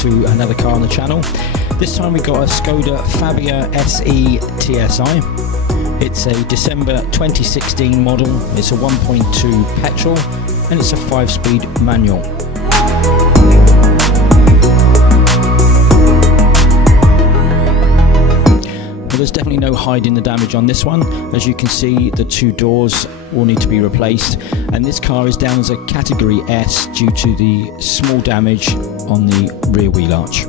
to another car on the channel. This time we got a Skoda Fabia SE TSI. It's a December 2016 model, it's a 1.2 petrol and it's a 5-speed manual. There's definitely no hiding the damage on this one. As you can see, the 2 doors will need to be replaced, and this car is down as a category S due to the small damage on the rear wheel arch.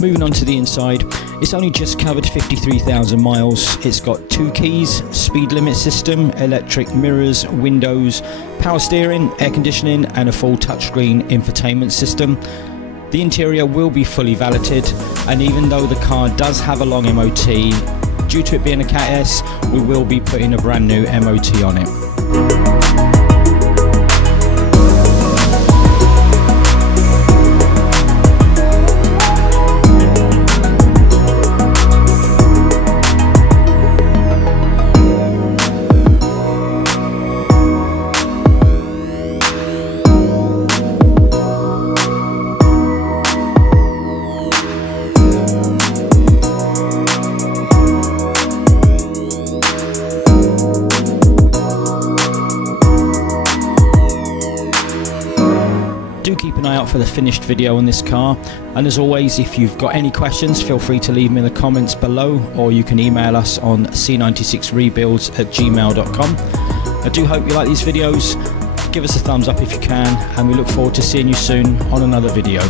Moving on to the inside, it's only just covered 53,000 miles. It's got 2 keys, speed limit system, electric mirrors, windows, power steering, air conditioning and a full touchscreen infotainment system. The interior will be fully valeted, and even though the car does have a long MOT, due to it being a Cat S, we will be putting a brand new MOT on it. Do keep an eye out for the finished video on this car, and as always, if you've got any questions, feel free to leave them in the comments below, or you can email us on c96rebuilds@gmail.com. I do hope you like these videos. Give us a thumbs up if you can, and we look forward to seeing you soon on another video.